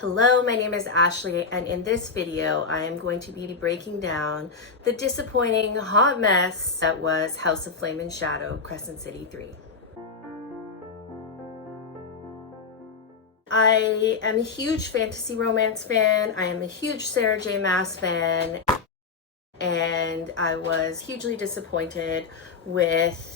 Hello, my name is Ashley, and in this video, I am going to be breaking down the disappointing hot mess that was House of Flame and Shadow, Crescent City 3. I am a huge fantasy romance fan. I am a huge Sarah J. Maas fan, and I was hugely disappointed with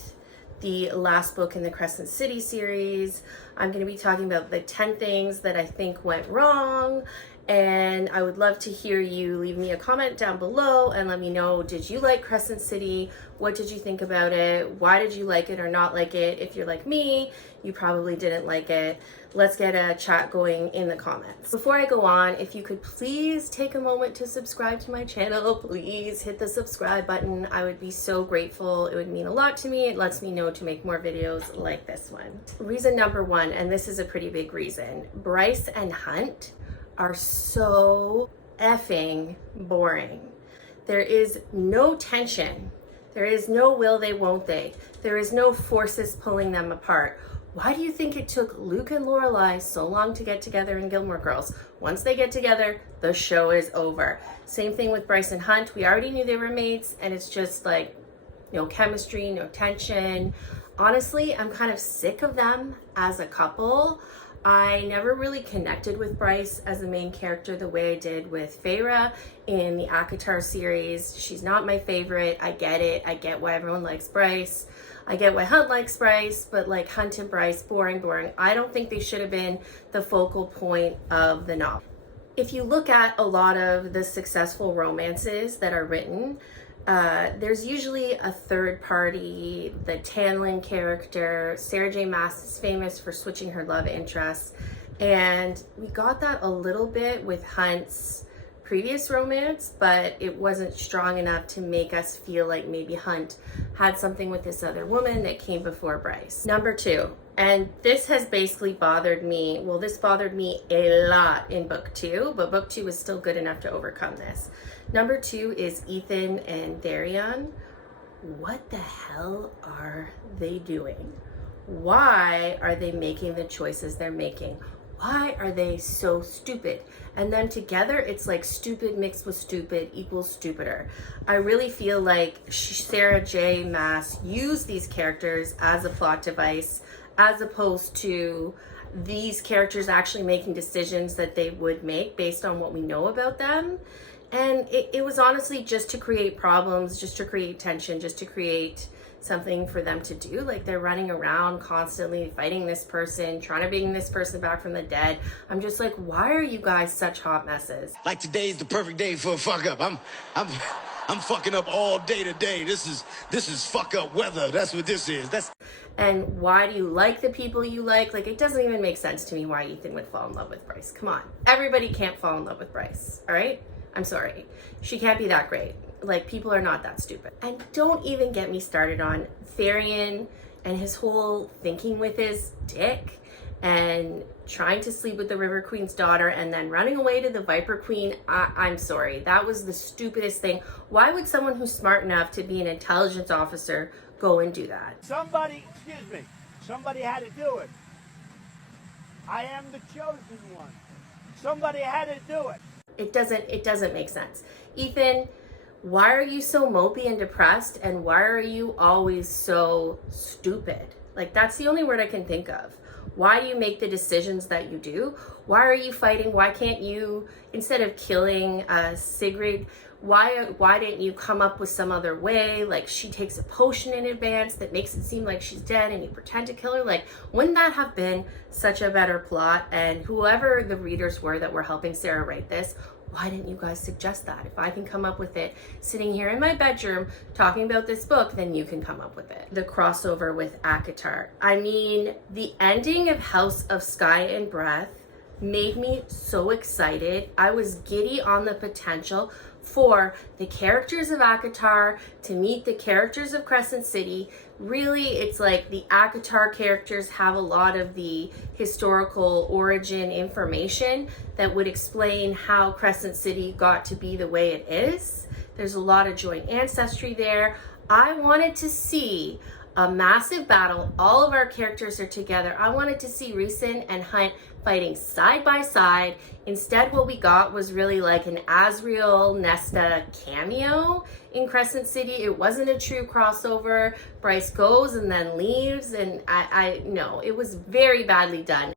the last book in the Crescent City series. I'm going to be talking about the 10 things that I think went wrong, and I would love to hear you leave me a comment down below and let me know, did you like Crescent City? What did you think about it? Why did you like it or not like it? If you're like me, you probably didn't like it. Let's get a chat going in the comments. Before I go on, if you could please take a moment to subscribe to my channel, please hit the subscribe button. I would be so grateful. It would mean a lot to me. It lets me know to make more videos like this one. Reason number one, and this is a pretty big reason, Bryce and Hunt are so effing boring. There is no tension. There is no will they, won't they. There is no forces pulling them apart. Why do you think it took Luke and Lorelai so long to get together in Gilmore Girls? Once they get together, the show is over. Same thing with Bryce and Hunt. We already knew they were mates, and it's just like no chemistry, no tension. Honestly, I'm kind of sick of them as a couple. I never really connected with Bryce as the main character the way I did with Feyre in the ACOTAR series. She's not my favorite. I get it. I get why everyone likes Bryce. I get why Hunt likes Bryce, but like Hunt and Bryce, boring. I don't think they should have been the focal point of the novel. If you look at a lot of the successful romances that are written, there's usually a third party, the Tanlin character. Sarah J. Maas is famous for switching her love interests, and we got that a little bit with Hunt's previous romance, but it wasn't strong enough to make us feel like maybe Hunt had something with this other woman that came before Bryce. Number two, and this has basically bothered me, well, this bothered me a lot in book two, but book two was still good enough to overcome this. Number two is Ethan and Darian. What the hell are they doing? Why are they making the choices they're making? Why are they so stupid? And then together, it's like stupid mixed with stupid equals stupider. I really feel like Sarah J. Maas used these characters as a plot device, as opposed to these characters actually making decisions that they would make based on what we know about them. And it was honestly just to create problems, just to create tension, just to create something for them to do. Like, they're running around constantly fighting this person, trying to bring this person back from the dead. I'm just like, why are you guys such hot messes? Like, today's the perfect day for a fuck up. I'm fucking up all day today. This is fuck up weather. That's what this is. And why do you like the people you like? Like, it doesn't even make sense to me why Ethan would fall in love with Bryce. Come on. Everybody can't fall in love with Bryce, all right? I'm sorry. She can't be that great. Like, people are not that stupid. And don't even get me started on Tharian and his whole thinking with his dick and trying to sleep with the River Queen's daughter and then running away to the Viper Queen. I'm sorry. That was the stupidest thing. Why would someone who's smart enough to be an intelligence officer go and do that? Somebody had to do it. I am the chosen one. Somebody had to do it. It doesn't make sense. Ethan, why are you so mopey and depressed, and why are you always so stupid? Like, that's the only word I can think of. Why do you make the decisions that you do? Why are you fighting? Why can't you, instead of killing Sigrid, why didn't you come up with some other way? Like, she takes a potion in advance that makes it seem like she's dead and you pretend to kill her. Like, wouldn't that have been such a better plot? And whoever the readers were that were helping Sarah write this, why didn't you guys suggest that? If I can come up with it sitting here in my bedroom talking about this book, then you can come up with it. The crossover with ACOTAR. I mean, the ending of House of Sky and Breath made me so excited. I was giddy on the potential for the characters of ACOTAR to meet the characters of Crescent City. Really, it's like the ACOTAR characters have a lot of the historical origin information that would explain how Crescent City got to be the way it is. There's a lot of joint ancestry there. I wanted to see a massive battle. All of our characters are together. I wanted to see Rhun and Hunt fighting side by side. Instead, what we got was really like an Azriel Nesta cameo in Crescent City. It wasn't a true crossover. Bryce goes and then leaves, and I no, it was very badly done.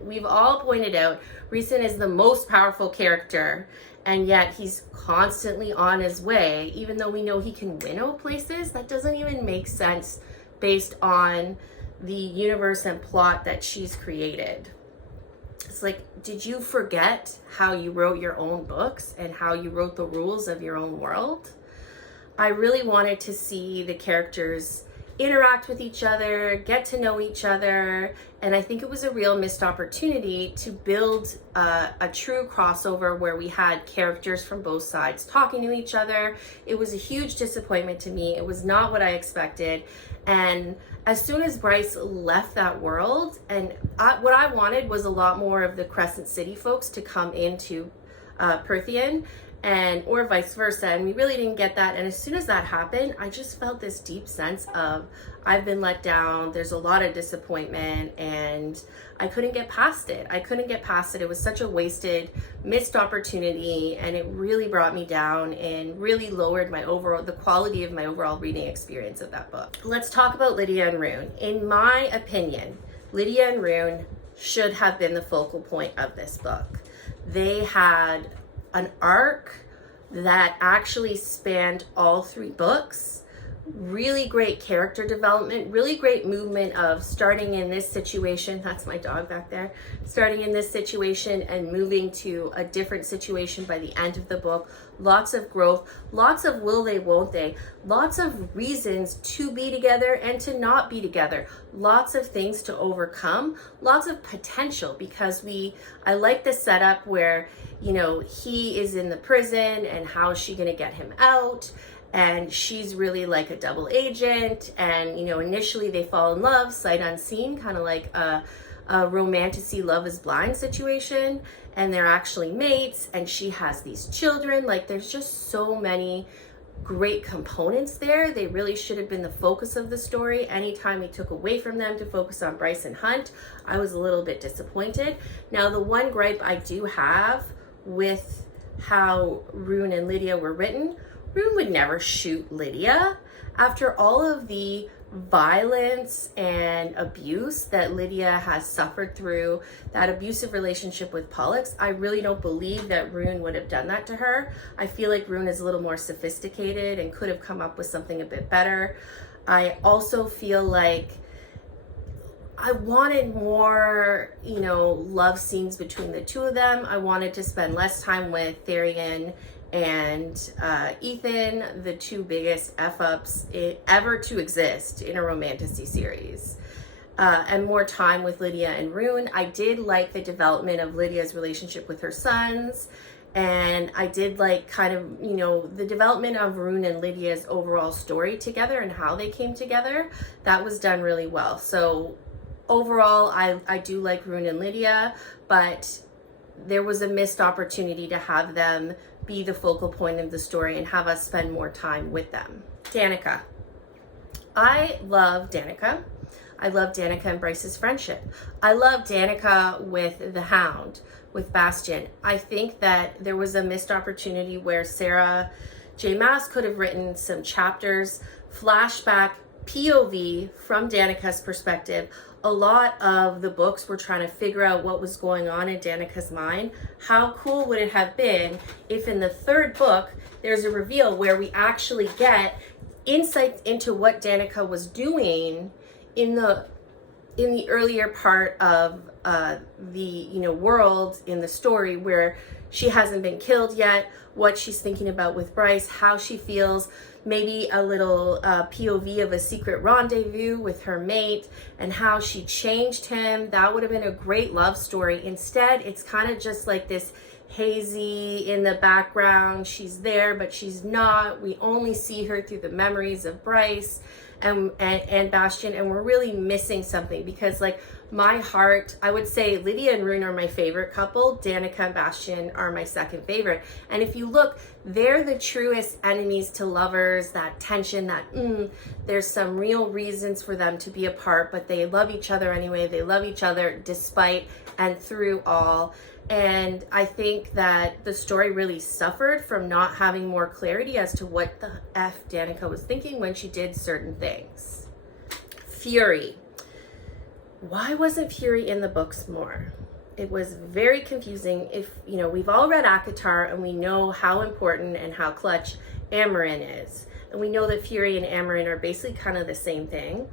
We've all pointed out Rhun is the most powerful character, and yet he's constantly on his way, even though we know he can winnow places. That doesn't even make sense based on the universe and plot that she's created. It's like, did you forget how you wrote your own books and how you wrote the rules of your own world? I really wanted to see the characters interact with each other, get to know each other, and I think it was a real missed opportunity to build a true crossover where we had characters from both sides talking to each other. It was a huge disappointment to me. It was not what I expected. And as soon as Bryce left that world, and what I wanted was a lot more of the Crescent City folks to come into Prithian, and or vice versa, and we really didn't get that. And as soon as that happened, I just felt this deep sense of I've been let down. There's a lot of disappointment, and I couldn't get past it. It was such a wasted, missed opportunity, and it really brought me down and really lowered the quality of my overall reading experience of that book. Let's talk about Lidia and Rhun. In my opinion, Lidia and Rhun should have been the focal point of this book. They had an arc that actually spanned all 3 books. Really great character development, really great movement of starting in this situation. That's my dog back there. Starting in this situation and moving to a different situation by the end of the book. Lots of growth, lots of will they, won't they, lots of reasons to be together and to not be together, lots of things to overcome, lots of potential, because I like the setup where, you know, he is in the prison and how is she going to get him out? And she's really like a double agent, and you know, initially they fall in love sight unseen, kind of like a romantic Love is Blind situation, and they're actually mates, and she has these children. Like, there's just so many great components there. They really should have been the focus of the story. Anytime we took away from them to focus on Bryce and Hunt, I was a little bit disappointed. Now, the one gripe I do have with how Rhun and Lidia were written, Rhun would never shoot Lidia. After all of the violence and abuse that Lidia has suffered through that abusive relationship with Pollux, I really don't believe that Rhun would have done that to her. I feel like Rhun is a little more sophisticated and could have come up with something a bit better. I also feel like I wanted more, you know, love scenes between the two of them. I wanted to spend less time with Therian and Ethan, the 2 biggest F-ups ever to exist in a romantasy series, and more time with Lidia and Rhun. I did like the development of Lydia's relationship with her sons, and I did like kind of, you know, the development of Rhun and Lydia's overall story together and how they came together. That was done really well. So overall, I do like Rhun and Lidia, but there was a missed opportunity to have them be the focal point of the story and have us spend more time with them. Danica. I love Danica. I love Danica and Bryce's friendship. I love Danica with the Hound, with Bastion. I think that there was a missed opportunity where Sarah J. Maas could have written some chapters, flashback, POV from Danica's perspective. A lot of the books were trying to figure out what was going on in Danica's mind. How cool would it have been if in the 3rd book there's a reveal where we actually get insights into what Danica was doing in the earlier part of the world in the story, where she hasn't been killed yet, what she's thinking about with Bryce, how she feels, maybe a little POV of a secret rendezvous with her mate and how she changed him. That would have been a great love story. Instead, it's kind of just like this hazy in the background. She's there, but she's not. We only see her through the memories of Bryce and Bastion, and we're really missing something, because like my heart, I would say Lidia and Rhun are my favorite couple. Danica and Bastian are my second favorite. And if you look, they're the truest enemies to lovers, that tension, that there's some real reasons for them to be apart, but they love each other anyway. They love each other despite and through all. And I think that the story really suffered from not having more clarity as to what the F Danica was thinking when she did certain things. Fury. Why wasn't Fury in the books more? It was very confusing. If, you know, we've all read ACOTAR and we know how important and how clutch Amarin is. And we know that Fury and Amarin are basically kind of the same thing,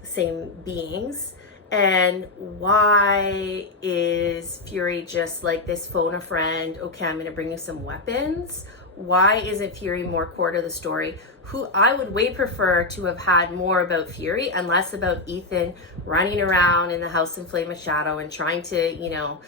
the same beings. And why is Fury just like this phone a friend? Okay, I'm going to bring you some weapons. Why isn't Fury more core to the story? Who I would way prefer to have had more about Fury and less about Ethan running around in the house in Flame of Shadow and trying to, you know,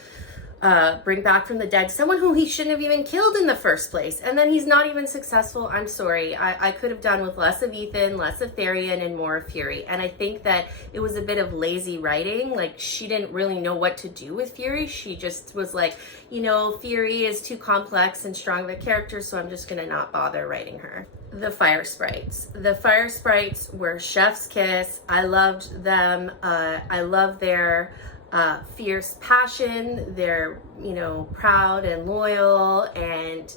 bring back from the dead someone who he shouldn't have even killed in the first place. And then he's not even successful. I'm sorry. I could have done with less of Ethan, less of Therian, and more of Fury. And I think that it was a bit of lazy writing. Like, she didn't really know what to do with Fury. She just was like, you know, Fury is too complex and strong of a character, so I'm just going to not bother writing her. The fire sprites. The fire sprites were chef's kiss. I loved them. I love their fierce passion. They're, you know, proud and loyal, and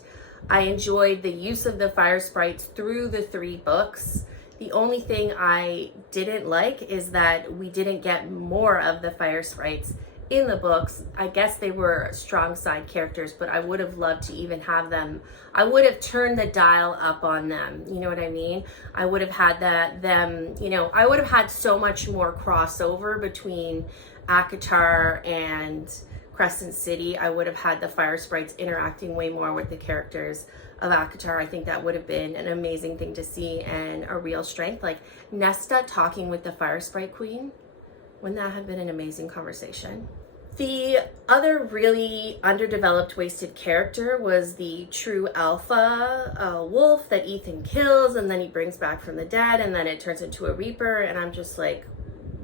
I enjoyed the use of the fire sprites through the 3 books. The only thing I didn't like is that we didn't get more of the fire sprites in the books. I guess they were strong side characters, but I would have loved to even have them. I would have turned the dial up on them. You know what I mean? I would have had you know, I would have had so much more crossover between ACOTAR and Crescent City. I would have had the fire sprites interacting way more with the characters of ACOTAR. I think that would have been an amazing thing to see and a real strength. Like Nesta talking with the fire sprite queen. Wouldn't that have been an amazing conversation? The other really underdeveloped, wasted character was the true alpha wolf that Ethan kills and then he brings back from the dead and then it turns into a reaper. And I'm just like,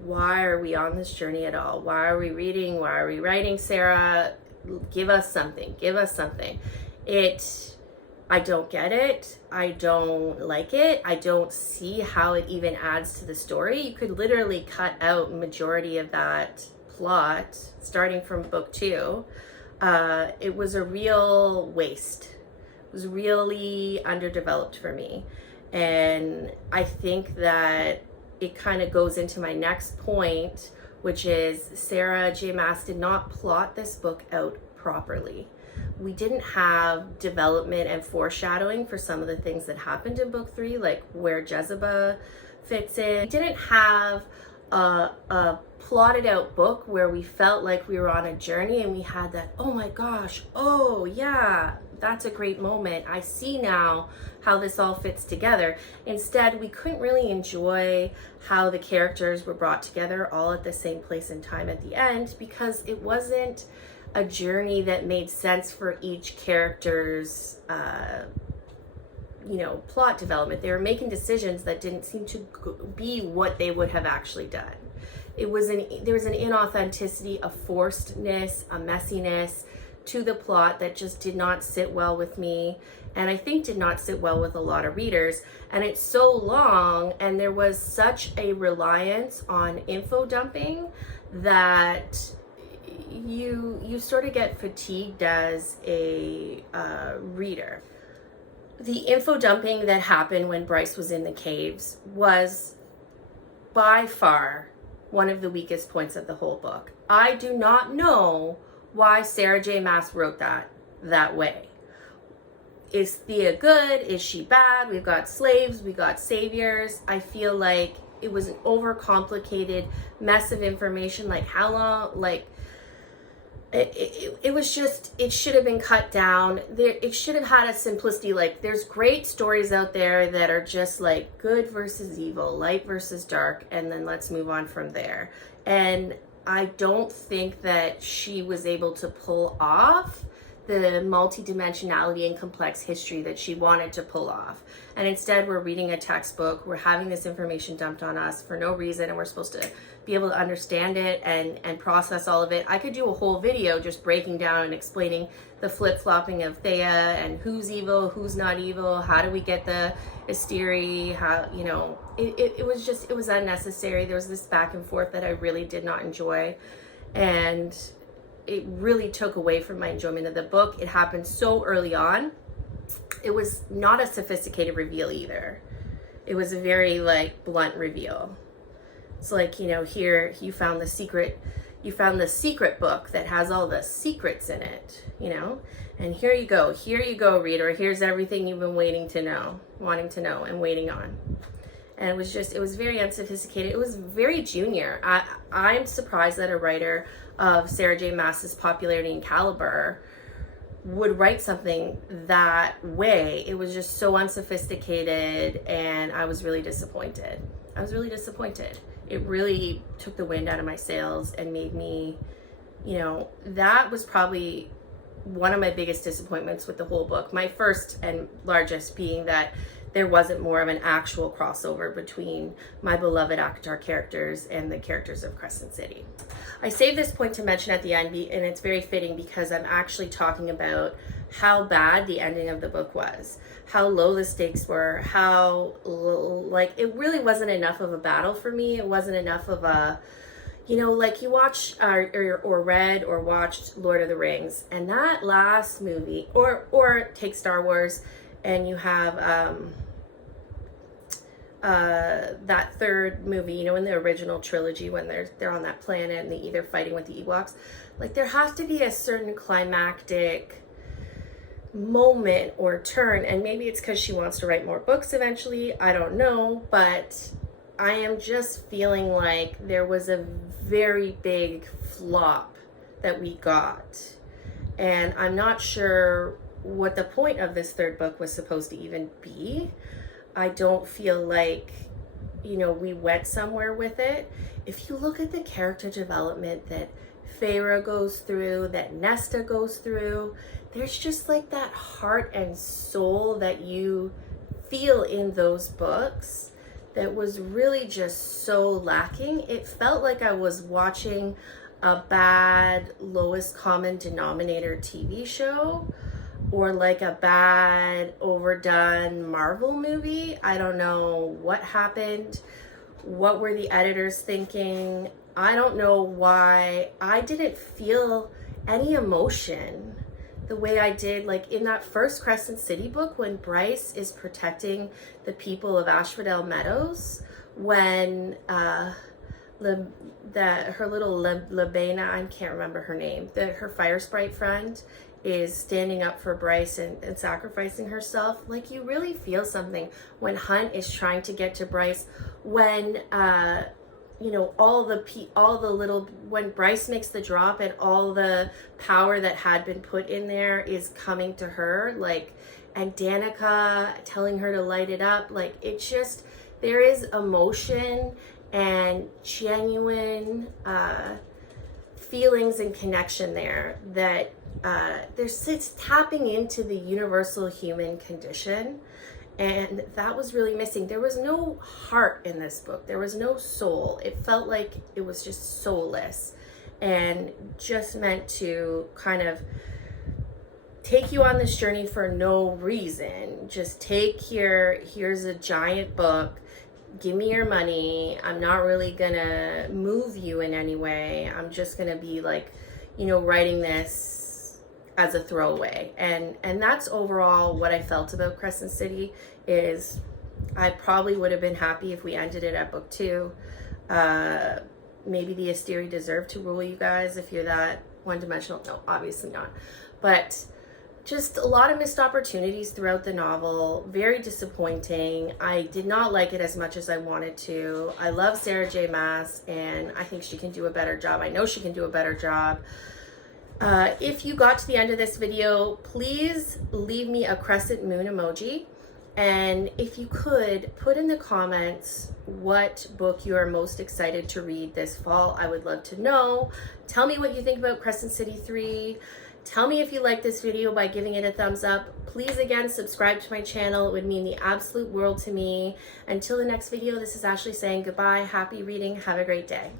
why are we on this journey at all? Why are we reading? Why are we writing, Sarah? Give us something. Give us something. I don't get it. I don't like it. I don't see how it even adds to the story. You could literally cut out majority of that plot starting from book 2. It was a real waste. It was really underdeveloped for me. And I think that it kind of goes into my next point, which is Sarah J. Maas did not plot this book out properly. We didn't have development and foreshadowing for some of the things that happened in book 3, like where Jezebel fits in. We didn't have a plotted out book where we felt like we were on a journey and we had that, oh my gosh, oh yeah, that's a great moment. I see now how this all fits together. Instead, we couldn't really enjoy how the characters were brought together all at the same place and time at the end because it wasn't a journey that made sense for each character's plot development. They were making decisions that didn't seem to be what they would have actually done. There was an inauthenticity, a forcedness, a messiness to the plot that just did not sit well with me, and I think did not sit well with a lot of readers. And it's so long, and there was such a reliance on info dumping that you sort of get fatigued as a reader. The info dumping that happened when Bryce was in the caves was by far one of the weakest points of the whole book. I do not know why Sarah J. Maas wrote that way. Is Thea good? Is she bad? We've got slaves, we got saviors. I feel like it was an overcomplicated mess of information. Like how long, like it was just, it should have been cut down. It should have had a simplicity. Like there's great stories out there that are just like good versus evil, light versus dark, and then let's move on from there. And I don't think that she was able to pull off the multidimensionality and complex history that she wanted to pull off. And instead, we're reading a textbook, we're having this information dumped on us for no reason, and we're supposed to be able to understand it and process all of it. I could do a whole video just breaking down and explaining the flip-flopping of Thea and who's evil, who's not evil, how do we get the Asteri, how, you know, it was unnecessary. There was this back and forth that I really did not enjoy, and it really took away from my enjoyment of the book. It happened so early on. It was not a sophisticated reveal either. It was a very like blunt reveal. It's like, you know, here you found the secret book that has all the secrets in it, you know, and here you go, reader, here's everything you've been wanting to know and waiting on. And it was very unsophisticated. It was very junior. I'm surprised that a writer of Sarah J. Maas's popularity and caliber would write something that way. It was just so unsophisticated, and I was really disappointed. It really took the wind out of my sails and made me, you know, that was probably one of my biggest disappointments with the whole book. My first and largest being that there wasn't more of an actual crossover between my beloved Avatar characters and the characters of Crescent City. I saved this point to mention at the end, and it's very fitting because I'm actually talking about how bad the ending of the book was, how low the stakes were, how, like, it really wasn't enough of a battle for me. It wasn't enough of a, you know, like you watch or read or watched Lord of the Rings, and that last movie, or take Star Wars, and you have that third movie, you know, in the original trilogy when they're on that planet and they're either fighting with the Ewoks. Like, there has to be a certain climactic moment or turn, and maybe it's because she wants to write more books eventually, I don't know, but I am just feeling like there was a very big flop that we got, and I'm not sure what the point of this third book was supposed to even be. I don't feel like, you know, we went somewhere with it. If you look at the character development that Feyre goes through, that Nesta goes through, there's just like that heart and soul that you feel in those books that was really just so lacking. It felt like I was watching a bad lowest common denominator TV show, or like a bad overdone Marvel movie. I don't know what happened. What were the editors thinking? I don't know why I didn't feel any emotion the way I did, like in that first Crescent City book when Bryce is protecting the people of Asphodel Meadows, when her little Labena, I can't remember her name, her fire sprite friend, is standing up for Bryce and sacrificing herself. Like, you really feel something when Hunt is trying to get to Bryce, when you know, when Bryce makes the drop and all the power that had been put in there is coming to her, like, and Danica telling her to light it up. Like, it's just, there is emotion and genuine feelings and connection there that it's tapping into the universal human condition, and that was really missing. There was no heart in this book. There was no soul. It felt like it was just soulless and just meant to kind of take you on this journey for no reason. Just here's a giant book, give me your money. I'm not really gonna move you in any way. I'm just gonna be like, you know, writing this as a throwaway. And that's overall what I felt about Crescent City. Is I probably would have been happy if we ended it at book 2. Maybe the Asteri deserved to rule, you guys, if you're that one-dimensional. No, obviously not. But just a lot of missed opportunities throughout the novel. Very disappointing. I did not like it as much as I wanted to. I love Sarah J. Maas, and I think she can do a better job. I know she can do a better job. If you got to the end of this video, please leave me a crescent moon emoji. And if you could, put in the comments what book you are most excited to read this fall. I would love to know. Tell me what you think about Crescent City 3. Tell me if you like this video by giving it a thumbs up. Please, again, subscribe to my channel. It would mean the absolute world to me. Until the next video, this is Ashley saying goodbye. Happy reading. Have a great day.